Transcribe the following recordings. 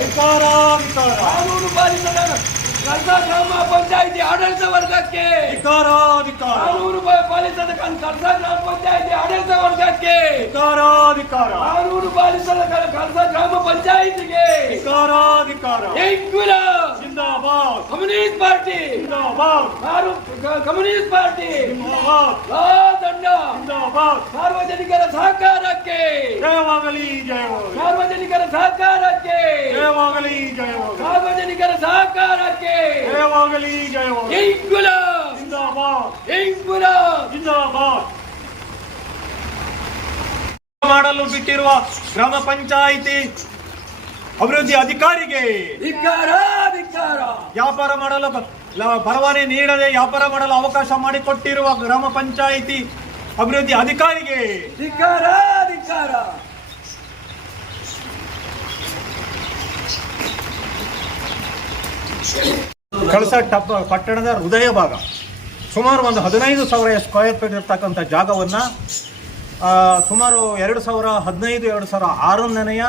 ಧಿಕ್ಕಾರ ಧಿಕ್ಕಾರ ಕಾನೂನು ಪಾಲಿಸದ ಕರ್ತ ಗ್ರಾಮ ಪಂಚಾಯಿತಿ ಆಡಳಿತ ವರ್ಗಕ್ಕೆ ಕಾನೂನು ಪಾ- ಪಾಲಿಸದ ಕರ್ತ ಗ್ರಾಮ ಪಂಚಾಯಿತಿ ಆಡಳಿತ ವರ್ಗಕ್ಕೆ ಧಿಕ್ಕಾರ ಧಿಕ್ಕಾರ ಕಾನೂನು ಪಾಲಿಸದ ಕ- ಕರ್ತ ಗ್ರಾಮ ಪಂಚಾಯಿತಿಗೆ ಧಿಕ್ಕಾರ ಎಂಕುಲ ಜಿಂದಾಬಾದ್. ಕಮ್ಯುನಿಸ್ಟ್ ಪಾರ್ಟಿ ಜಿಂದಾಬಾದ್ ಕಮ್ಯುನಿಸ್ಟ್ ಪಾರ್ಟಿ ಜಿಂದಾಬಾದ್ ದಂಡ ಜಿಂದಾಬಾದ್. ಸಾರ್ವಜನಿಕರ ಸಹಕಾರಕ್ಕೆ ಜಯವಾಗಲಿ ಜಯವಾಗಲಿ. ಸಾರ್ವಜನಿಕರ ಸಹಕಾರಕ್ಕೆ. ಜಯವಾಗಲಿ ಜಯವಾಗಲಿ. ಸಾರ್ವಜನಿಕರ ಸಹಕಾರಕ್ಕೆ. ಜಯವಾಗಲಿ ಜಯವಾಗಲಿ. ಜಿಂದಾಬಾದ್. ಜಿಂದಾಬಾದ್. ಮಾಡಲು ಬಿಟ್ಟಿರುವ ಗ್ರಾಮ ಪಂಚಾಯಿತಿ ಅಭಿವೃದ್ಧಿ ಅಧಿಕಾರಿಗೆ ಧಿಕ್ಕಾರ ಧಿಕ್ಕಾರ ವ್ಯಾಪಾರ ಮಾಡಲು ಲ- ನೀಡದೆ ವ್ಯಾಪಾರ ಮಾಡಲು ಅವಕಾಶ ಮಾಡಿಕೊಟ್ಟಿರುವ ಗ್ರಾಮ ಪಂಚಾಯಿತಿ ಅಭಿವೃದ್ಧಿ ಅಧಿಕಾರಿಗೆ ಧಿಕ್ಕಾರ ಧಿಕ್ಕಾರ ಕಳಸ ಪಟ್ಟಣದ ಹೃದಯ ಭಾಗ. ಸುಮಾರು ಒಂದು ಹದಿನೈದು ಸಾವಿರ ಸ್ಕ್ವೇರ್ ಫೀಟ್ ಇರ್ತಕ್ಕಂಥ ಜಾಗವನ್ನು ಸುಮಾರು ಎರಡು ಸಾವಿರ ಹದಿನೈದು, ಎರಡು ಸಾವಿರ ಆರನೆಯ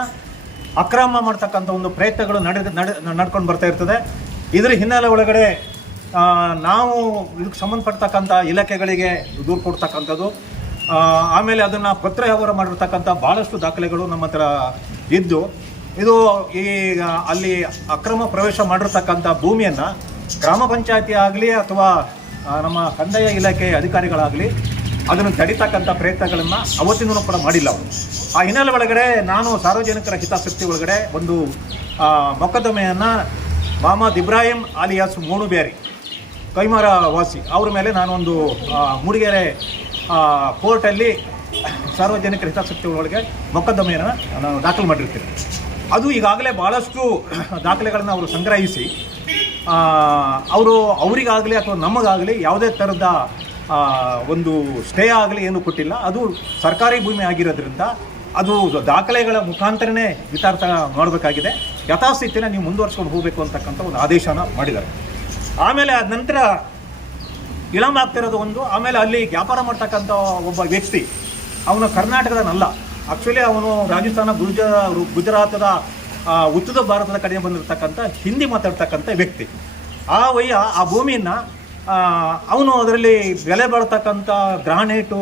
ಅಕ್ರಮ ಮಾಡ್ತಕ್ಕಂಥ ಒಂದು ಪ್ರಯತ್ನಗಳು ನಡೆದು ನಡೆ, ನಡ್ಕೊಂಡು ಬರ್ತಾ ಇರ್ತದೆ. ಇದರ ಹಿನ್ನೆಲೆ ಒಳಗಡೆ ನಾವು ಇದಕ್ಕೆ ಸಂಬಂಧಪಡ್ತಕ್ಕಂಥ ಇಲಾಖೆಗಳಿಗೆ ದೂರು ಕೊಡ್ತಕ್ಕಂಥದ್ದು. ಆಮೇಲೆ ಅದನ್ನು ಪತ್ರ ವ್ಯವಹಾರ ಮಾಡಿರ್ತಕ್ಕಂಥ ಭಾಳಷ್ಟು ದಾಖಲೆಗಳು ನಮ್ಮ ಹತ್ರ ಇದ್ದು. ಇದು ಈ ಅಲ್ಲಿ ಅಕ್ರಮ ಪ್ರವೇಶ ಮಾಡಿರ್ತಕ್ಕಂಥ ಭೂಮಿಯನ್ನು ಗ್ರಾಮ ಪಂಚಾಯತಿ ಆಗಲಿ ಅಥವಾ ನಮ್ಮ ಕಂದಾಯ ಇಲಾಖೆ ಅಧಿಕಾರಿಗಳಾಗಲಿ ಅದನ್ನು ತಡಿತಕ್ಕಂಥ ಪ್ರಯತ್ನಗಳನ್ನು ಅವತ್ತಿನೂ ಕೂಡ ಮಾಡಿಲ್ಲ ಅವರು. ಆ ಹಿನ್ನೆಲೆ ಒಳಗಡೆ ನಾನು ಸಾರ್ವಜನಿಕರ ಹಿತಾಸಕ್ತಿ ಒಳಗಡೆ ಒಂದು ಮೊಕದ್ದಮೆಯನ್ನು ಮೊಹಮ್ಮದ್ ಇಬ್ರಾಹಿಂ ಆಲಿಯಾಸ್ ಮೂಣುಬೇರಿ ಕೈಮಾರ ವಾಸಿ, ಅವ್ರ ಮೇಲೆ ನಾನೊಂದು ಮೂಡಿಗೆರೆ ಕೋರ್ಟಲ್ಲಿ ಸಾರ್ವಜನಿಕರ ಹಿತಾಸಕ್ತಿ ಒಳಗೆ ಮೊಕದ್ದಮೆಯನ್ನು ನಾನು ದಾಖಲು ಮಾಡಿರ್ತೀನಿ. ಅದು ಈಗಾಗಲೇ ಭಾಳಷ್ಟು ದಾಖಲೆಗಳನ್ನು ಅವರು ಸಂಗ್ರಹಿಸಿ ಅವರು ಅವರಿಗಾಗಲಿ ಅಥವಾ ನಮಗಾಗಲಿ ಯಾವುದೇ ಥರದ ಒಂದು ಸ್ಟೇ ಆಗಲಿ ಏನು ಕೊಟ್ಟಿಲ್ಲ. ಅದು ಸರ್ಕಾರಿ ಭೂಮಿ ಆಗಿರೋದ್ರಿಂದ ಅದು ದಾಖಲೆಗಳ ಮುಖಾಂತರನೇ ವಿತಾರ್ಥ ಮಾಡಬೇಕಾಗಿದೆ. ಯಥಾಸ್ಥಿತಿನ ನೀವು ಮುಂದುವರ್ಸ್ಕೊಂಡು ಹೋಗಬೇಕು ಅಂತಕ್ಕಂಥ ಒಂದು ಆದೇಶನ ಮಾಡಿದ್ದಾರೆ. ಆಮೇಲೆ ಅದ ನಂತರ ವಿಳಂಬ ಆಗ್ತಿರೋದು ಒಂದು, ಆಮೇಲೆ ಅಲ್ಲಿ ವ್ಯಾಪಾರ ಮಾಡ್ತಕ್ಕಂಥ ಒಬ್ಬ ವ್ಯಕ್ತಿ, ಅವನು ಕರ್ನಾಟಕದನಲ್ಲ. ಆ್ಯಕ್ಚುಲಿ ಅವನು ರಾಜಸ್ಥಾನ ಗುಜ ಗುಜರಾತದ ಉತ್ತರ ಭಾರತದ ಕಡೆ ಬಂದಿರತಕ್ಕಂಥ ಹಿಂದಿ ಮಾತಾಡ್ತಕ್ಕಂಥ ವ್ಯಕ್ತಿ. ಆ ವಯ್ಯ, ಆ ಭೂಮಿಯನ್ನು ಅವನು ಅದರಲ್ಲಿ ಬೆಲೆ ಬಾಳ್ತಕ್ಕಂಥ ಗ್ರಾನೈಟು,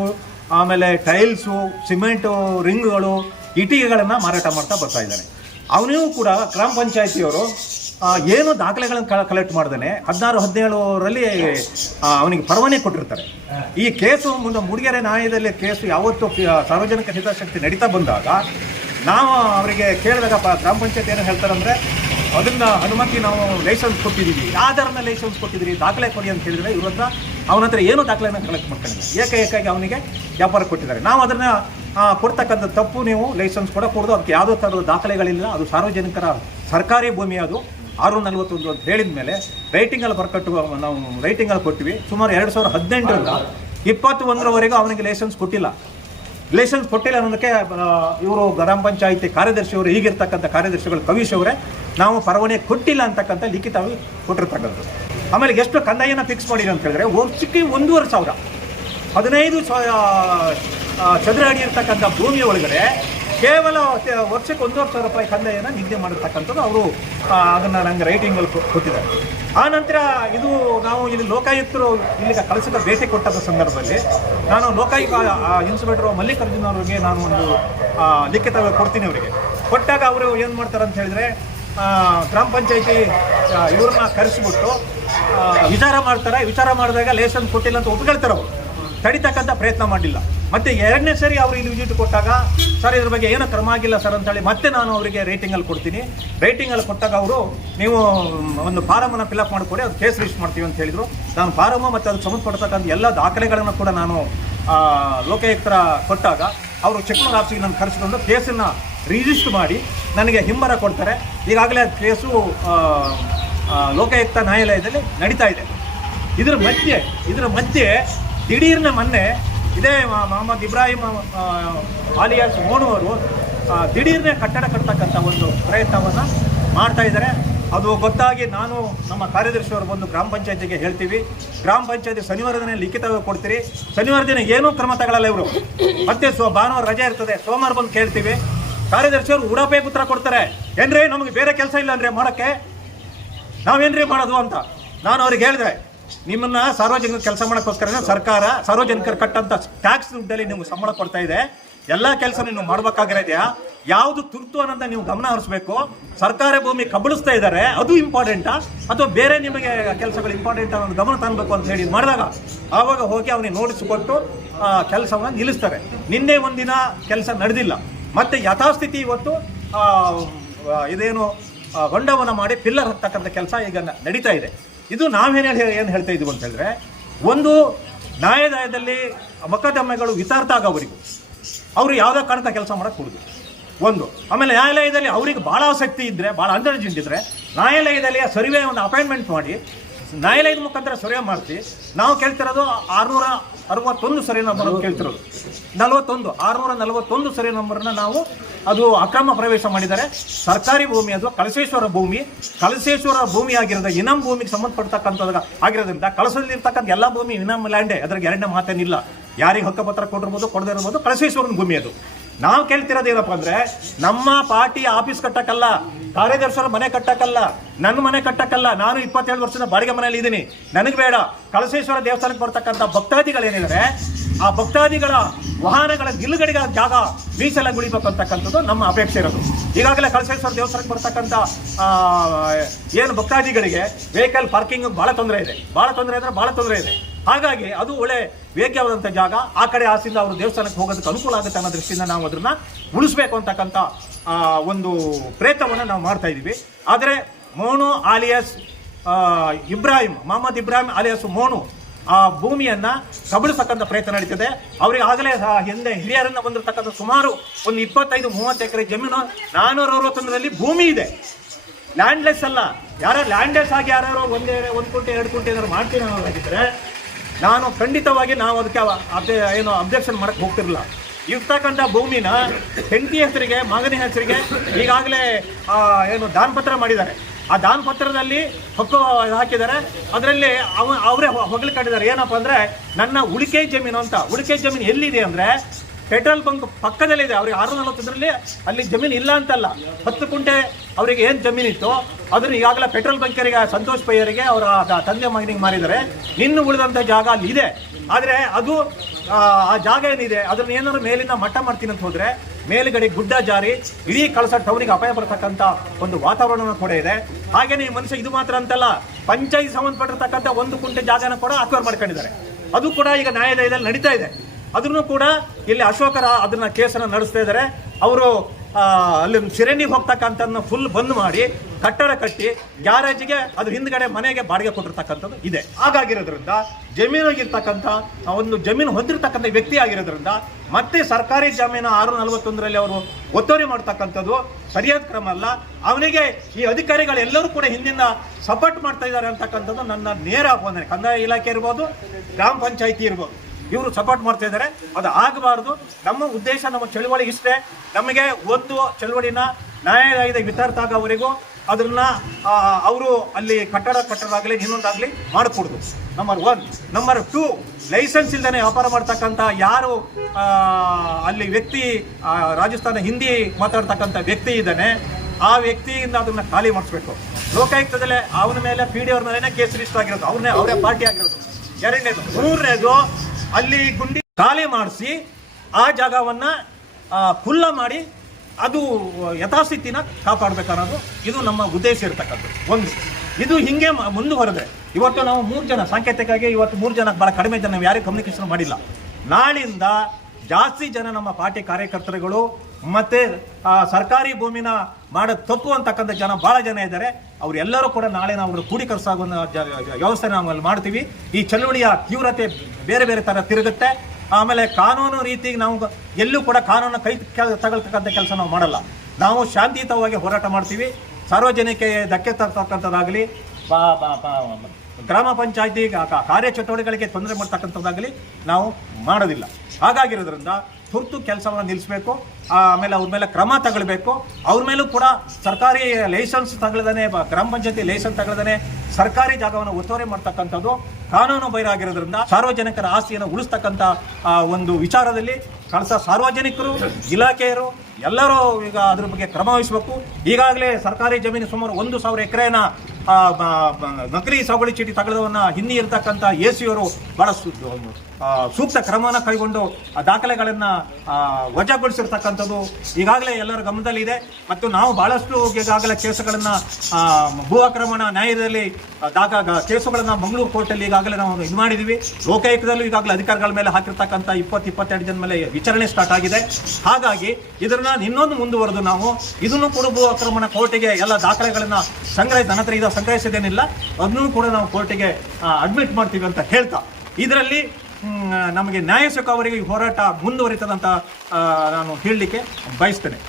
ಆಮೇಲೆ ಟೈಲ್ಸು, ಸಿಮೆಂಟು, ರಿಂಗ್ಗಳು ಇಟಿಗೆಗಳನ್ನು ಮಾರಾಟ ಮಾಡ್ತಾ ಬರ್ತಾ ಇದ್ದಾನೆ. ಅವನಿಗೂ ಕೂಡ ಗ್ರಾಮ ಪಂಚಾಯತಿಯವರು ಏನು ದಾಖಲೆಗಳನ್ನು ಕಲೆಕ್ಟ್ ಮಾಡ್ದೇನೆ, ಹದಿನಾರು, ಹದಿನೇಳರಲ್ಲಿ ಅವನಿಗೆ ಪರವಾನೆ ಕೊಟ್ಟಿರ್ತಾರೆ. ಈ ಕೇಸು ಮುಂದೆ ಮೂಡಿಗೆರೆ ನ್ಯಾಯದಲ್ಲಿ ಕೇಸು ಯಾವತ್ತೂ ಸಾರ್ವಜನಿಕ ಹಿತಾಸಕ್ತಿ ನಡೀತಾ ಬಂದಾಗ, ನಾವು ಅವರಿಗೆ ಕೇಳಿದಾಗ ಗ್ರಾಮ ಪಂಚಾಯತ್ ಏನು ಹೇಳ್ತಾರೆ ಅಂದರೆ ಅದನ್ನು ಅನುಮತಿ ನಾವು ಲೈಸೆನ್ಸ್ ಕೊಟ್ಟಿದ್ದೀವಿ. ಆಧಾರದ ಲೈಸೆನ್ಸ್ ಕೊಟ್ಟಿದ್ದೀರಿ. ದಾಖಲೆ ಕೊಡಿ ಅಂತ ಹೇಳಿದರೆ ಇವ್ರ ಹತ್ರ ಅವನ ಹತ್ರ ಏನು ದಾಖಲೆನ ಕಲೆಕ್ಟ್ ಮಾಡ್ಕೊಂಡಿಲ್ಲ. ಏಕೈಕಾಗಿ ಅವನಿಗೆ ವ್ಯಾಪಾರ ಕೊಟ್ಟಿದ್ದಾರೆ. ನಾವು ಅದನ್ನು ಕೊಡ್ತಕ್ಕಂಥ ತಪ್ಪು ನೀವು ಲೈಸೆನ್ಸ್ ಕೂಡ ಕೊಡೋದು. ಅದಕ್ಕೆ ಯಾವುದೋ ಥರದ ದಾಖಲೆಗಳಿಲ್ಲ. ಅದು ಸಾರ್ವಜನಿಕರ ಸರ್ಕಾರಿ ಭೂಮಿ ಅದು. ಆರು ನಲವತ್ತೊಂದು ಅಂತ ಹೇಳಿದ ಮೇಲೆ ರೈಟಿಂಗಲ್ಲಿ ಬರ್ಕಟ್ಟು ನಾವು ರೈಟಿಂಗಲ್ಲಿ ಕೊಟ್ಟಿವಿ. ಸುಮಾರು ಎರಡು ಸಾವಿರದ ಹದಿನೆಂಟರಿಂದ ಇಪ್ಪತ್ತು ಒಂದರವರೆಗೂ ಅವನಿಗೆ ಲೈಸೆನ್ಸ್ ಕೊಟ್ಟಿಲ್ಲ. ಲೈಸೆನ್ಸ್ ಕೊಟ್ಟಿಲ್ಲ ಅನ್ನೋದಕ್ಕೆ ಇವರು ಗ್ರಾಮ ಪಂಚಾಯಿತಿ ಕಾರ್ಯದರ್ಶಿಯವರು ಈಗಿರ್ತಕ್ಕಂಥ ಕಾರ್ಯದರ್ಶಿಗಳು ಕವೀಶ್ ಅವರೇ, ನಾವು ಪರವಾನಗಿ ಕೊಟ್ಟಿಲ್ಲ ಅಂತಕ್ಕಂಥ ಲಿಖಿತವಾಗಿ ಕೊಟ್ಟಿರ್ತಕ್ಕಂಥದ್ದು. ಆಮೇಲೆ ಎಷ್ಟು ಕಂದಾಯನ ಫಿಕ್ಸ್ ಮಾಡಿದೆ ಅಂತ ಹೇಳಿದ್ರೆ, ವರ್ಷಕ್ಕೆ ಒಂದೂವರೆ ಸಾವಿರ. ಹದಿನೈದು ಚದರ ಅಡಿ ಇರ್ತಕ್ಕಂಥ ಭೂಮಿಯ ಒಳಗಡೆ ಕೇವಲ ವರ್ಷಕ್ಕೆ ಒಂದೂವರೆ ಸಾವಿರ ರೂಪಾಯಿ ಕಂದಾಯನ ನಿಗದಿ ಮಾಡಿರ್ತಕ್ಕಂಥದ್ದು ಅವರು ಅದನ್ನು ನಂಗೆ ರೈಟಿಂಗಲ್ಲಿ ಕೊಟ್ಟಿದ್ದಾರೆ. ಆ ನಂತರ ಇದು ನಾವು ಇಲ್ಲಿ ಲೋಕಾಯುಕ್ತರು ಇಲ್ಲಿಗೆ ಕಳಿಸಿದ ಭೇಟಿ ಕೊಟ್ಟದ ಸಂದರ್ಭದಲ್ಲಿ ನಾನು ಲೋಕಾಯುಕ್ತ ಇನ್ಸ್ಪೆಕ್ಟರ್ ಮಲ್ಲಿಕಾರ್ಜುನ ಅವರಿಗೆ ನಾನು ಒಂದು ಲಿಖಿತ ಕೊಡ್ತೀನಿ ಅವರಿಗೆ. ಕೊಟ್ಟಾಗ ಅವರು ಏನು ಮಾಡ್ತಾರೆ ಅಂತ ಹೇಳಿದ್ರೆ ಗ್ರಾಮ ಪಂಚಾಯತಿ ಇವ್ರನ್ನ ಕರೆಸಿಬಿಟ್ಟು ವಿಚಾರ ಮಾಡ್ತಾರೆ. ವಿಚಾರ ಮಾಡಿದಾಗ ಲೈಸೆನ್ಸ್ ಕೊಟ್ಟಿಲ್ಲ ಅಂತ ಒಪ್ಕೊಳ್ತಾರೆ ಅವರು. ತಡಿತಕ್ಕಂಥ ಪ್ರಯತ್ನ ಮಾಡಿಲ್ಲ. ಮತ್ತೆ ಎರಡನೇ ಸರಿ ಅವರು ಇಲ್ಲಿ ವಿಸಿಟ್ ಕೊಟ್ಟಾಗ, ಸರ್, ಇದ್ರ ಬಗ್ಗೆ ಏನೂ ಕ್ರಮ ಆಗಿಲ್ಲ ಸರ್ ಅಂತೇಳಿ ಮತ್ತೆ ನಾನು ಅವರಿಗೆ ರೇಟಿಂಗಲ್ಲಿ ಕೊಡ್ತೀನಿ. ರೇಟಿಂಗಲ್ಲಿ ಕೊಟ್ಟಾಗ ಅವರು, ನೀವು ಒಂದು ಫಾರಮನ್ನು ಫಿಲಪ್ ಮಾಡಿಕೊಡಿ, ಅದು ಕೇಸ್ ರಿಜಿಸ್ಟ್ ಮಾಡ್ತೀವಿ ಅಂತ ಹೇಳಿದರು. ನಾನು ಫಾರಮ ಮತ್ತು ಅದಕ್ಕೆ ಸಂಬಂಧಪಡ್ತಕ್ಕಂಥ ಎಲ್ಲ ದಾಖಲೆಗಳನ್ನು ಕೂಡ ನಾನು ಲೋಕಾಯುಕ್ತರ ಕೊಟ್ಟಾಗ, ಅವರು ಚೆಕ್ನೂರ್ ಆಫೀಸಿಗೆ ನಾನು ಕರೆಸಿಕೊಂಡು ಕೇಸನ್ನು ರಿಜಿಸ್ಟರ್ ಮಾಡಿ ನನಗೆ ಹಿಂಬರ ಕೊಡ್ತಾರೆ. ಈಗಾಗಲೇ ಅದು ಕೇಸು ಲೋಕಾಯುಕ್ತ ನ್ಯಾಯಾಲಯದಲ್ಲಿ ನಡೀತಾ ಇದೆ. ಇದರ ಮಧ್ಯೆ ಇದರ ಮಧ್ಯೆ ದಿಢೀರ್ನ ಮೊನ್ನೆ ಇದೇ ಮೊಹಮ್ಮದ್ ಇಬ್ರಾಹಿಂ ಆಲಿಯಾಸ್ ಮೋನುವರು ಅವರು ದಿಢೀರನೇ ಕಟ್ಟಡ ಕಟ್ಟತಕ್ಕಂಥ ಒಂದು ಪ್ರಯತ್ನವನ್ನು ಮಾಡ್ತಾ ಇದ್ದಾರೆ. ಅದು ಗೊತ್ತಾಗಿ ನಾನು ನಮ್ಮ ಕಾರ್ಯದರ್ಶಿಯವರು ಬಂದು ಗ್ರಾಮ ಪಂಚಾಯತಿಗೆ ಹೇಳ್ತೀವಿ. ಗ್ರಾಮ ಪಂಚಾಯತಿ ಶನಿವಾರ ದಿನ ಲಿಖಿತ ಕೊಡ್ತೀರಿ. ಶನಿವಾರ ದಿನ ಏನೂ ಕ್ರಮ ತಗೊಳ್ಳಲ್ಲ ಇವರು. ಮತ್ತೆ ಸೊ, ಭಾನುವಾರ ರಜೆ ಇರ್ತದೆ. ಸೋಮವಾರ ಬಂದು ಕೇಳ್ತೀವಿ. ಕಾರ್ಯದರ್ಶಿಯವರು ಉಡಾಪೇಗೆ ಉತ್ತರ ಕೊಡ್ತಾರೆ. ಏನ್ರಿ, ನಮಗೆ ಬೇರೆ ಕೆಲಸ ಇಲ್ಲ ಅಂದ್ರೆ ಮಾಡೋಕ್ಕೆ? ನಾವೇನ್ರಿ ಮಾಡೋದು ಅಂತ? ನಾನು ಅವ್ರಿಗೆ ಹೇಳಿದೆ ನಿಮ್ಮನ್ನ ಸಾರ್ವಜನಿಕ ಕೆಲಸ ಮಾಡೋಕ್ಕೋಸ್ಕರ ಸರ್ಕಾರ, ಸಾರ್ವಜನಿಕರು ಕಟ್ಟಂತ ಟ್ಯಾಕ್ಸ್ ದುಡ್ಡಲ್ಲಿ ನಿಮ್ಗೆ ಸಂಬಳ ಕೊಡ್ತಾ ಇದೆ. ಎಲ್ಲ ಕೆಲಸ ನೀವು ಮಾಡ್ಬೇಕಾಗಿರೋದ್ಯಾ ಯಾವುದು ತುರ್ತು ಅನ್ನೋದನ್ನ ನೀವು ಗಮನ ಹರಿಸ್ಬೇಕು. ಸರ್ಕಾರ ಭೂಮಿ ಕಬಳಿಸ್ತಾ ಇದ್ದಾರೆ. ಅದು ಇಂಪಾರ್ಟೆಂಟಾ ಅಥವಾ ಬೇರೆ ನಿಮಗೆ ಕೆಲಸಗಳು ಇಂಪಾರ್ಟೆಂಟ್ ಅನ್ನೋದು ಗಮನ ತಂದಬೇಕು ಅಂತ ಹೇಳಿ ಮಾಡಿದಾಗ, ಆವಾಗ ಹೋಗಿ ಅವನಿಗೆ ನೋಟಿಸ್ ಕೊಟ್ಟು ಕೆಲಸವನ್ನು ನಿಲ್ಲಿಸ್ತಾರೆ. ನಿನ್ನೆ ಒಂದಿನ ಕೆಲಸ ನಡೆದಿಲ್ಲ. ಮತ್ತೆ ಯಥಾಸ್ಥಿತಿ ಇವತ್ತು ಇದೇನು ಹೊಂಡವನ್ನು ಮಾಡಿ ಪಿಲ್ಲರ್ ಹತ್ತಕ್ಕಂಥ ಕೆಲಸ ಈಗ ನಡೀತಾ ಇದೆ. ಇದು ನಾವೇನು ಹೇಳಿ ಏನು ಹೇಳ್ತಾ ಇದ್ದೀವಿ ಅಂತ ಹೇಳಿದ್ರೆ, ಒಂದು ನ್ಯಾಯಾಲಯದಲ್ಲಿ ಮೊಕದ್ದಮೆಗಳು ವಿತಾರ್ಥ ಆಗೋವರೆಗೂ ಅವರು ಯಾವುದೇ ಕಾರಣಕ್ಕೆ ಕೆಲಸ ಮಾಡೋಕ್ಕೆ ಕೊಡುದು ಒಂದು, ಆಮೇಲೆ ನ್ಯಾಯಾಲಯದಲ್ಲಿ ಅವರಿಗೆ ಭಾಳ ಆಸಕ್ತಿ ಇದ್ದರೆ ಭಾಳ ಅಂಡರ್ಜಿಂಟ್ ಇದ್ದರೆ ನ್ಯಾಯಾಲಯದಲ್ಲಿ ಸರ್ವೆ ಒಂದು ಅಪಾಯಿಂಟ್ಮೆಂಟ್ ಮಾಡಿ ನ್ಯಾಯಾಲಯದ ಮುಖಾಂತರ ಸರ್ವೆ ಮಾಡಿಸಿ, ನಾವು ಕೇಳ್ತಿರೋದು ಆರುನೂರ ಅರವತ್ತೊಂದು ಸರಿ ನಂಬರ್ ಕೇಳ್ತಿರೋದು. ನಲವತ್ತೊಂದು, ಆರುನೂರ ನಲವತ್ತೊಂದು ಸರಿ ನಂಬರ್ನ ನಾವು ಅದು ಅಕ್ರಮ ಪ್ರವೇಶ ಮಾಡಿದ್ದಾರೆ. ಸರ್ಕಾರಿ ಭೂಮಿ ಅದು ಕಳಸೇಶ್ವರ ಭೂಮಿ. ಕಳಸೇಶ್ವರ ಭೂಮಿ ಆಗಿರೋದ ಇನಂ ಭೂಮಿಗೆ ಸಂಬಂಧಪಡ್ತಕ್ಕಂಥದ್ದು ಆಗಿರೋದ್ರಿಂದ ಕಳಸದಲ್ಲಿರ್ತಕ್ಕಂಥ ಎಲ್ಲ ಭೂಮಿ ಇನಂ ಲ್ಯಾಂಡೇ, ಅದ್ರಾಗ ಎರಡನೇ ಮಾತೇನಿಲ್ಲ ಯಾರಿಗೆ ಹಕ್ಕಪತ್ರ ಕೊಟ್ಟಿರ್ಬೋದು, ಕೊಡದೇ ಇರ್ಬೋದು, ಕಳಸೇಶ್ವರನ ಭೂಮಿ ಅದು. ನಾವು ಕೇಳ್ತಿರೋದೇನಪ್ಪ ಅಂದ್ರೆ, ನಮ್ಮ ಪಾರ್ಟಿ ಆಫೀಸ್ ಕಟ್ಟಕ್ಕಲ್ಲ. ಕಾರ್ಯದರ್ಶಿಯರ ಮನೆ ಕಟ್ಟಕ್ಕಲ್ಲ ನನ್ನ ಮನೆ ಕಟ್ಟಕ್ಕಲ್ಲ ನಾನು ಇಪ್ಪತ್ತೇಳು ವರ್ಷದ ಬಾಡಿಗೆ ಮನೆಯಲ್ಲಿ ಇದ್ದೀನಿ ನನಗೆ ಬೇಡ. ಕಳಸೇಶ್ವರ ದೇವಸ್ಥಾನಕ್ಕೆ ಬರ್ತಕ್ಕಂಥ ಭಕ್ತಾದಿಗಳೇನಿದ್ದಾರೆ ಆ ಭಕ್ತಾದಿಗಳ ವಾಹನಗಳ ನಿಲುಗಡೆಗಳ ಜಾಗ ಮೀಸಲ ಅಂತಕ್ಕಂಥದ್ದು ನಮ್ಮ ಅಪೇಕ್ಷೆ ಇರೋದು. ಈಗಾಗಲೇ ಕಳಸೇಶ್ವರ ದೇವಸ್ಥಾನಕ್ಕೆ ಬರ್ತಕ್ಕಂಥ ಏನು ಭಕ್ತಾದಿಗಳಿಗೆ ವೆಹಿಕಲ್ ಪಾರ್ಕಿಂಗ್ ಭಾಳ ತೊಂದರೆ ಇದೆ. ಭಾಳ ತೊಂದರೆ ಅಂದರೆ ಭಾಳ ತೊಂದರೆ ಇದೆ. ಹಾಗಾಗಿ ಅದು ಒಳ್ಳೆ ವೇಗ್ಯವಾದಂಥ ಜಾಗ. ಆ ಕಡೆ ಆಸಿಂದ ಅವರು ದೇವಸ್ಥಾನಕ್ಕೆ ಹೋಗೋದಕ್ಕೆ ಅನುಕೂಲ ಆಗುತ್ತೆ ಅನ್ನೋ ದೃಷ್ಟಿಯಿಂದ ನಾವು ಅದನ್ನು ಉಳಿಸ್ಬೇಕು ಅಂತಕ್ಕಂಥ ಒಂದು ಪ್ರಯತ್ನವನ್ನು ನಾವು ಮಾಡ್ತಾ ಇದ್ದೀವಿ ಆದರೆ ಮೋನು ಆಲಿಯಸ್ ಇಬ್ರಾಹಿಂ, ಮೊಹಮ್ಮದ್ ಇಬ್ರಾಹಿಂ ಆಲಿಯಸ್ ಮೋನು ಆ ಭೂಮಿಯನ್ನ ಕಬಳಿಸತಕ್ಕಂಥ ಪ್ರಯತ್ನ ನಡೀತದೆ. ಅವರಿಗೆ ಆಗಲೇ ಹಿಂದೆ ಹಿರಿಯರನ್ನ ಬಂದಿರತಕ್ಕಂಥ ಸುಮಾರು ಒಂದು ಇಪ್ಪತ್ತೈದು, ಮೂವತ್ತು ಎಕರೆ ಜಮೀನು ನಾನ್ನೂರ ಅರವತ್ತೊಂದರಲ್ಲಿ ಭೂಮಿ ಇದೆ. ಲ್ಯಾಂಡ್ಲೆಸ್ ಅಲ್ಲ. ಯಾರೋ ಲ್ಯಾಂಡ್ಲೆಸ್ ಆಗಿ ಯಾರು ಒಂದೇ, ಒಂದು ಕುಂಟೆ, ಎರಡು ಕುಂಟೆ ಏನಾದ್ರು ಮಾಡ್ತೀನಿ ಅನ್ನೋದಾಗಿದ್ದರೆ ನಾನು ಖಂಡಿತವಾಗಿ ನಾವು ಅದಕ್ಕೆ ಅಬ್ಜೆ ಏನು ಅಬ್ಜೆಕ್ಷನ್ ಮಾಡೋಕ್ಕೆ ಹೋಗ್ತಿರಲಿಲ್ಲ. ಇರ್ತಕ್ಕಂಥ ಭೂಮಿನ ಹೆಂಡತಿ ಹೆಸರಿಗೆ ಮಗನ ಹೆಸರಿಗೆ ಈಗಾಗಲೇ ಏನು ದಾನಪತ್ರ ಮಾಡಿದ್ದಾರೆ. ಆ ದಾನಪತ್ರದಲ್ಲಿ ಹಕ್ಕು ಹಾಕಿದ್ದಾರೆ. ಅದರಲ್ಲಿ ಅವ, ಅವರೇ ಹೊಗಳಿಕೊಂಡಿದ್ದಾರೆ. ಏನಪ್ಪ ಅಂದರೆ, ನನ್ನ ಉಳಿಕೆ ಜಮೀನು ಅಂತ. ಉಳಿಕೆ ಜಮೀನು ಎಲ್ಲಿದೆ ಅಂದರೆ, ಪೆಟ್ರೋಲ್ ಬಂಕ್ ಪಕ್ಕದಲ್ಲಿದೆ. ಅವ್ರಿಗೆ ಆರು ನಲವತ್ತೊಂದರಲ್ಲಿ ಅಲ್ಲಿ ಜಮೀನು ಇಲ್ಲ ಅಂತಲ್ಲ. ಹತ್ತು ಕುಂಟೆ ಅವರಿಗೆ ಏನು ಜಮೀನಿತ್ತು ಅದನ್ನು ಈಗಾಗಲೇ ಪೆಟ್ರೋಲ್ ಬಂಕರಿಗೆ, ಸಂತೋಷ್ ಪೈಯರಿಗೆ ಅವರ ತಂದೆ ಮಗನಿಗೆ ಮಾರಿದ್ದಾರೆ. ಇನ್ನು ಉಳಿದಂಥ ಜಾಗ ಅಲ್ಲಿ ಇದೆ. ಆದರೆ ಅದು ಆ, ಜಾಗ ಏನಿದೆ ಅದನ್ನ ಏನಾದ್ರು ಮೇಲಿಂದ ಮಟ್ಟ ಮಾಡ್ತೀನಿ ಅಂತ ಹೋದ್ರೆ ಮೇಲುಗಡೆ ಗುಡ್ಡ ಜಾರಿ ಇಡೀ ಕಳಸ ಟೌನಿಗೆ ಅಪಾಯ ಬರತಕ್ಕಂತ ಒಂದು ವಾತಾವರಣ ಕೂಡ ಇದೆ. ಹಾಗೇನೆ ಈ ಮನುಷ್ಯ ಇದು ಮಾತ್ರ ಅಂತಲ್ಲ ಪಂಚಾಯತ್ ಸಂಬಂಧಪಟ್ಟಿರ್ತಕ್ಕಂಥ ಒಂದು ಕುಂಟೆ ಜಾಗನ ಕೂಡ ಅಕ್ವೈರ್ ಮಾಡ್ಕೊಂಡಿದ್ದಾರೆ. ಅದು ಕೂಡ ಈಗ ನ್ಯಾಯಾಲಯದಲ್ಲಿ ನಡೀತಾ ಇದೆ. ಅದನ್ನು ಕೂಡ ಇಲ್ಲಿ ಅಶೋಕರ ಅದನ್ನ ಕೇಸನ್ನು ನಡೆಸ್ತಾ ಇದ್ದಾರೆ. ಅವರು ಅಲ್ಲಿ ಸಿರಣಿ ಹೋಗ್ತಕ್ಕಂಥದ್ದನ್ನ ಫುಲ್ ಬಂದ್ ಮಾಡಿ ಕಟ್ಟಡ ಕಟ್ಟಿ ಗ್ಯಾರೇಜ್ಗೆ ಅದು ಹಿಂದ್ಗಡೆ ಮನೆಗೆ ಬಾಡಿಗೆ ಕೊಟ್ಟಿರ್ತಕ್ಕಂಥದ್ದು ಇದೆ. ಹಾಗಾಗಿರೋದ್ರಿಂದ ಜಮೀನಾಗಿರ್ತಕ್ಕಂಥ ಒಂದು ಜಮೀನು ಹೊಂದಿರತಕ್ಕಂಥ ವ್ಯಕ್ತಿ ಆಗಿರೋದ್ರಿಂದ ಮತ್ತೆ ಸರ್ಕಾರಿ ಜಮೀನು ಆರು ನಲವತ್ತೊಂದರಲ್ಲಿ ಅವರು ಒತ್ತುವರಿ ಮಾಡ್ತಕ್ಕಂಥದ್ದು ಸರಿಯಾದ ಕ್ರಮ ಅಲ್ಲ. ಅವನಿಗೆ ಈ ಅಧಿಕಾರಿಗಳೆಲ್ಲರೂ ಕೂಡ ಹಿಂದಿನ ಸಪೋರ್ಟ್ ಮಾಡ್ತಾ ಇದ್ದಾರೆ ಅಂತಕ್ಕಂಥದ್ದು ನನ್ನ ನೇರ ಆಹ್ವಾನ ಕಂದಾಯ ಇಲಾಖೆ ಇರ್ಬೋದು, ಗ್ರಾಮ ಪಂಚಾಯಿತಿ ಇರ್ಬೋದು. ಇವರು ಸಪೋರ್ಟ್ ಮಾಡ್ತಾ ಇದ್ದಾರೆ. ಅದು ಆಗಬಾರ್ದು. ನಮ್ಮ ಉದ್ದೇಶ, ನಮ್ಮ ಚಳುವಳಿ ಇಷ್ಟೇ. ನಮಗೆ ಒಂದು ಚಳುವಳಿನ ನ್ಯಾಯಾಲಯದ ವಿತರ್ಥ ಆಗೋವರೆಗೂ ಅದನ್ನ ಅವರು ಅಲ್ಲಿ ಕಟ್ಟಡ ಕಟ್ಟಡವಾಗಲಿ, ಇನ್ನೊಂದಾಗಲಿ ಮಾಡಿಕೊಡುದು. Number one number two licence ಇಲ್ಲದೇ ವ್ಯಾಪಾರ ಮಾಡ್ತಕ್ಕಂಥ ಯಾರು ಅಲ್ಲಿ ವ್ಯಕ್ತಿ ರಾಜಸ್ಥಾನ ಹಿಂದಿ ಮಾತಾಡ್ತಕ್ಕಂಥ ವ್ಯಕ್ತಿ ಇದ್ದಾನೆ, ಆ ವ್ಯಕ್ತಿಯಿಂದ ಅದನ್ನ ಖಾಲಿ ಮಾಡಿಸ್ಬೇಕು. ಲೋಕಾಯುಕ್ತದಲ್ಲೇ ಅವನ ಮೇಲೆ ಪಿ ಡಿ ಅವ್ರ ಮೇಲೆ ಕೇಸ್ ರಿಜಿಸ್ಟರ್ ಆಗಿರೋದು ಅವ್ರನ್ನೇ ಅವರೇ ಪಾರ್ಟಿ ಆಗಿರೋದು. ಎರಡನೇದು, ಮೂರನೇದು ಅಲ್ಲಿ ಗುಂಡಿ ಖಾಲಿ ಮಾಡಿಸಿ ಆ ಜಾಗವನ್ನ ಖುಲ್ಲ ಮಾಡಿ ಅದು ಯಥಾಸ್ಥಿತಿನ ಕಾಪಾಡಬೇಕನ್ನೋದು ಇದು ನಮ್ಮ ಉದ್ದೇಶ ಇರತಕ್ಕಂಥದ್ದು. ಒಂದು, ಇದು ಹಿಂಗೆ ಮುಂದುವರೆದ್ರೆ, ಇವತ್ತು ನಾವು ಮೂರು ಜನ, ಸಾಂಕೇತಿಕವಾಗಿ ಇವತ್ತು ಮೂರು ಜನ ಭಾಳ ಕಡಿಮೆ ಜನ, ನಾವು ಯಾರಿಗೂ ಕಮ್ಯುನಿಕೇಶನ್ ಮಾಡಿಲ್ಲ. ನಾಳಿಂದ ಜಾಸ್ತಿ ಜನ ನಮ್ಮ ಪಾರ್ಟಿ ಕಾರ್ಯಕರ್ತರುಗಳು ಮತ್ತೆ ಸರ್ಕಾರಿ ಭೂಮಿನ ಮಾಡೋದು ತಪ್ಪು ಅಂತಕ್ಕಂಥ ಜನ ಭಾಳ ಜನ ಇದ್ದಾರೆ. ಅವರೆಲ್ಲರೂ ಕೂಡ ನಾಳೆ ನಾವು ಕೂಡಿ ಕೂಡಿಕರಿಸಾಗೋ ವ್ಯವಸ್ಥೆ ನಾವು ಅಲ್ಲಿ ಮಾಡ್ತೀವಿ. ಈ ಚಳುವಳಿಯ ತೀವ್ರತೆ ಬೇರೆ ಬೇರೆ ಥರ ತಿರುಗುತ್ತೆ. ಆಮೇಲೆ ಕಾನೂನು ರೀತಿಗೆ ನಾವು ಎಲ್ಲೂ ಕೂಡ ಕಾನೂನು ಕೈ ತಗೊಳ್ತಕ್ಕಂಥ ಕೆಲಸ ನಾವು ಮಾಡಲ್ಲ. ನಾವು ಶಾಂತಿಯುತವಾಗಿ ಹೋರಾಟ ಮಾಡ್ತೀವಿ. ಸಾರ್ವಜನಿಕ ಧಕ್ಕೆ ತರ್ತಕ್ಕಂಥದ್ದಾಗಲಿ ಗ್ರಾಮ ಪಂಚಾಯತಿ ಕಾರ್ಯಚಟುವಟಿಕೆಗಳಿಗೆ ತೊಂದರೆ ಮಾಡ್ತಕ್ಕಂಥದ್ದಾಗಲಿ ನಾವು ಮಾಡೋದಿಲ್ಲ. ಹಾಗಾಗಿರೋದ್ರಿಂದ ತುರ್ತು ಕೆಲಸವನ್ನು ನಿಲ್ಲಿಸಬೇಕು ಆಮೇಲೆ ಅವ್ರ ಮೇಲೆ ಕ್ರಮ ತಗೊಳ್ಬೇಕು. ಅವ್ರ ಮೇಲೂ ಕೂಡ ಸರ್ಕಾರಿ ಲೈಸೆನ್ಸ್ ತಗೊಳ್ದೇ ಗ್ರಾಮ ಪಂಚಾಯತಿ ಲೈಸೆನ್ಸ್ ತಗೊಳ್ದೇ ಸರ್ಕಾರಿ ಜಾಗವನ್ನು ಒತ್ತುವರಿ ಮಾಡ್ತಕ್ಕಂಥದ್ದು ಕಾನೂನು ಬೈರಾಗಿರೋದ್ರಿಂದ ಸಾರ್ವಜನಿಕರ ಆಸ್ತಿಯನ್ನು ಉಳಿಸ್ತಕ್ಕಂಥ ಒಂದು ವಿಚಾರದಲ್ಲಿ ಕಳಸ ಸಾರ್ವಜನಿಕರು, ಇಲಾಖೆಯರು ಎಲ್ಲರೂ ಈಗ ಅದ್ರ ಬಗ್ಗೆ ಕ್ರಮ ವಹಿಸಬೇಕು. ಈಗಾಗಲೇ ಸರ್ಕಾರಿ ಜಮೀನು ಸುಮಾರು ಒಂದು ಸಾವಿರ ಎಕರೆನ ನಕಲಿ ಸಾಗುವಳಿ ಚೀಟಿ ತಗೊಳ್ಳೋದನ್ನ ಹಿಂದಿ ಇರ್ತಕ್ಕಂಥ ಎ ಸಿಯವರು ಬಹಳ ಸೂಕ್ತ ಕ್ರಮವನ್ನು ಕೈಗೊಂಡು ದಾಖಲೆಗಳನ್ನು ವಜಾಗೊಳಿಸಿರ್ತಕ್ಕಂಥದ್ದು ಈಗಾಗಲೇ ಎಲ್ಲರ ಗಮನದಲ್ಲಿದೆ. ಮತ್ತು ನಾವು ಬಹಳಷ್ಟು ಈಗಾಗಲೇ ಕೇಸುಗಳನ್ನು ಭೂ ಆಕ್ರಮಣ ನ್ಯಾಯದಲ್ಲಿ ದಾಖ ಕೇಸುಗಳನ್ನು ಮಂಗಳೂರು ಕೋರ್ಟಲ್ಲಿ ಈಗಾಗಲೇ ನಾವು ಇದು ಮಾಡಿದ್ದೀವಿ ಲೋಕಾಯುಕ್ತದಲ್ಲೂ ಈಗಾಗಲೇ ಅಧಿಕಾರಿಗಳ ಮೇಲೆ ಹಾಕಿರ್ತಕ್ಕಂಥ ಇಪ್ಪತ್ತು ಇಪ್ಪತ್ತೆರಡು ಜನ ಮೇಲೆ ವಿಚಾರಣೆ ಸ್ಟಾರ್ಟ್ ಆಗಿದೆ. ಹಾಗಾಗಿ ಇದನ್ನ ಇನ್ನೊಂದು ಮುಂದುವರೆದು ನಾವು ಇದನ್ನು ಕೂಡ ಭೂ ಆಕ್ರಮಣ ಕೋರ್ಟಿಗೆ ಎಲ್ಲ ದಾಖಲೆಗಳನ್ನು ಸಂಗ್ರಹಿಸಿ ನನ್ನ ಹತ್ರ ಇದು ಸಂಗ್ರಹಿಸಿದೇನಿಲ್ಲ ಅದನ್ನು ಕೂಡ ನಾವು ಕೋರ್ಟಿಗೆ ಅಡ್ಮಿಟ್ ಮಾಡ್ತೀವಿ ಅಂತ ಹೇಳ್ತಾ. ಇದರಲ್ಲಿ ನಮಗೆ ನ್ಯಾಯ ಅವರಿಗೆ ಹೋರಾಟ ಮುಂದುವರಿತದಂತ ನಾನು ಹೇಳಲಿಕ್ಕೆ ಬಯಸ್ತೇನೆ.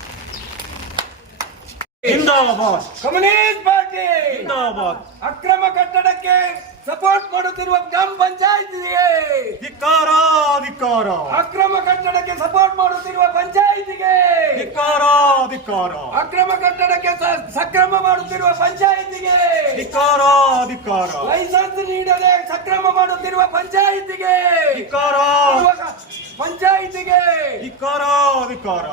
ಜಿಂದಾಬಾದ್. Communist party. ಜಿಂದಾಬಾದ್. ಅಕ್ರಮ ಕಟ್ಟಡಕ್ಕೆ ಸಪೋರ್ಟ್ ಮಾಡುತ್ತಿರುವ ಗ್ರಾಮ ಪಂಚಾಯಿತಿಗೆ. ಧಿಕ್ಕಾರ ಧಿಕ್ಕಾರ. ಅಕ್ರಮ ಕಟ್ಟಡಕ್ಕೆ ಸಪೋರ್ಟ್ ಮಾಡುತ್ತಿರುವ ಪಂಚಾಯಿತಿಗೆ. ಧಿಕ್ಕಾರ ಧಿಕ್ಕಾರ. ಅಕ್ರಮ ಕಟ್ಟಡಕ್ಕೆ ಸ- ಸಕ್ರಮ ಮಾಡುತ್ತಿರುವ ಪಂಚಾಯಿತಿಗೆ. ಧಿಕ್ಕಾರ ಧಿಕ್ಕಾರ. ಲೈಸೆನ್ಸ್ ನೀಡದೆ ಸಕ್ರಮ ಮಾಡುತ್ತಿರುವ ಪಂಚಾಯಿತಿಗೆ. ಧಿಕ್ಕಾರ. ಪಂಚಾಯಿತಿಗೆ! ಧಿಕ್ಕಾರ ಅಧಿಕಾರ.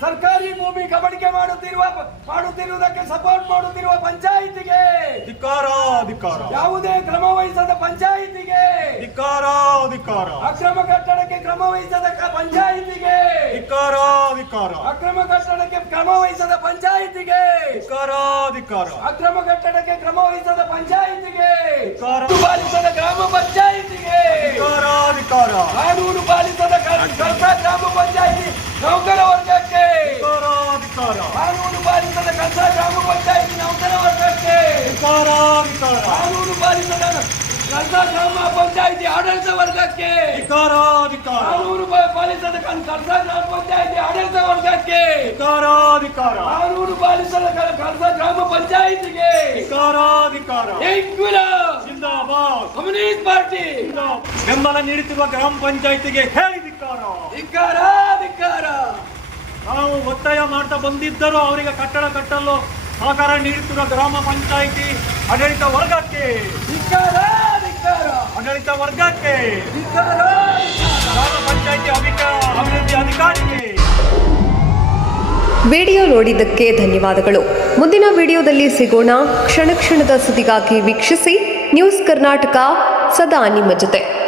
ಸರ್ಕಾರಿ ಭೂಮಿ ಕಬಳಿಕೆ ಮಾಡುತ್ತಿರುವ ಮಾಡುತ್ತಿರುವುದಕ್ಕೆ ಸಪೋರ್ಟ್ ಮಾಡುತ್ತಿರುವ ಪಂಚಾಯಿತಿಗೆ! ಧಿಕ್ಕಾರ ಅಧಿಕಾರ. ಯಾವುದೇ ಕ್ರಮ ವಹಿಸದ ಪಂಚಾಯಿತಿಗೆ! ಧಿಕ್ಕಾರ ಅಧಿಕಾರ. ಅಕ್ರಮ ಕಟ್ಟಡಕ್ಕೆ ಕ್ರಮ ವಹಿಸದ ಪಂಚಾಯಿತಿಗೆ! ಧಿಕ್ಕಾರ ಅಧಿಕಾರ. ಅಕ್ರಮ ಕಟ್ಟಡಕ್ಕೆ ಕ್ರಮ ವಹಿಸದ ಪಂಚಾಯಿತಿಗೆ. ಕಾರಾಧಿಕಾರ ಅಕ್ರಮ ಕಟ್ಟಡಕ್ಕೆ ಕ್ರಮ ವಹಿಸದ ಪಂಚಾಯಿತಿಗೆ. ಕಾನೂನು ಪಾಲಿಸದ ಗ್ರಾಮ ಪಂಚಾಯಿತಿಗೆ. ಕಾರಾಧಿಕಾರ ಕಾನೂನು ಪಾಲಿಸದ ಕರ್ತ ಗ್ರಾಮ ಪಂಚಾಯಿತಿ ನೌಕರ ವರ್ಗಕ್ಕೆ. ಕಾರಾಧಿಕಾರ ಕಾನೂನು ಪಾಲಿಸದ ಕರ್ತ ಗ್ರಾಮ ಪಂಚಾಯಿತಿ ನೌಕರ ವರ್ಗಕ್ಕೆ. ಕಾರಾಧಿಕಾರ ಕಾನೂನು ಪಾಲಿಸದ ಪಂಚಾಯಿತಿ ಆಡಳಿತ ವರ್ಗಕ್ಕೆ. ಧಿಕ್ಕಾರ ಧಿಕ್ಕಾರ ಕಾನೂನು ಪಾ- ಪಾಲಿಸದ ಗ್ರಾಮ ಪಂಚಾಯಿತಿ ಆಡಳಿತ ವರ್ಗಕ್ಕೆ. ಧಿಕ್ಕಾರ ಧಿಕ್ಕಾರ ಕಾನೂನು ಪಾಲಿಸದ ಕ- ಗ್ರಾಮ ಪಂಚಾಯಿತಿಗೆ. ಧಿಕ್ಕಾರ ಇನ್ಕ್ವಿಲಾಬ್ ಜಿಂದಾಬಾದ್. Communist party. ಬೆಂಬಲ ನೀಡುತ್ತಿರುವ ಗ್ರಾಮ ಪಂಚಾಯಿತಿಗೆ ಹೇಳಿ ಧಿಕ್ಕಾರ ಧಿಕ್ಕಾರ ನಾವು ಒತ್ತಾಯ ಮಾಡ್ತಾ ಬಂದಿದ್ದರೂ ಅವರಿಗೆ ಕಟ್ಟಡ ಕಟ್ಟಲು ಸಹಕಾರ ನೀಡುತ್ತಿರುವ ಗ್ರಾಮ ಪಂಚಾಯಿತಿ ಆಡಳಿತ ವರ್ಗಕ್ಕೆ. ಧಿಕ್ಕಾರ ಆಡಳಿತ ವರ್ಗಕ್ಕೆ. ಗ್ರಾಮ ಪಂಚಾಯಿತಿ ಅಭಿವೃದ್ಧಿ ಅಧಿಕಾರಿಗೆ. ವಿಡಿಯೋ ನೋಡಿದ್ದಕ್ಕೆ ಧನ್ಯವಾದಗಳು. ಮುಂದಿನ ವಿಡಿಯೋದಲ್ಲಿ ಸಿಗೋಣ. ಕ್ಷಣ ಕ್ಷಣದ ಸುದ್ದಿಗಾಗಿ ವೀಕ್ಷಿಸಿ. ನ್ಯೂಸ್ ಕರ್ನಾಟಕ ಸದಾ ನಿಮ್ಮ ಜೊತೆ.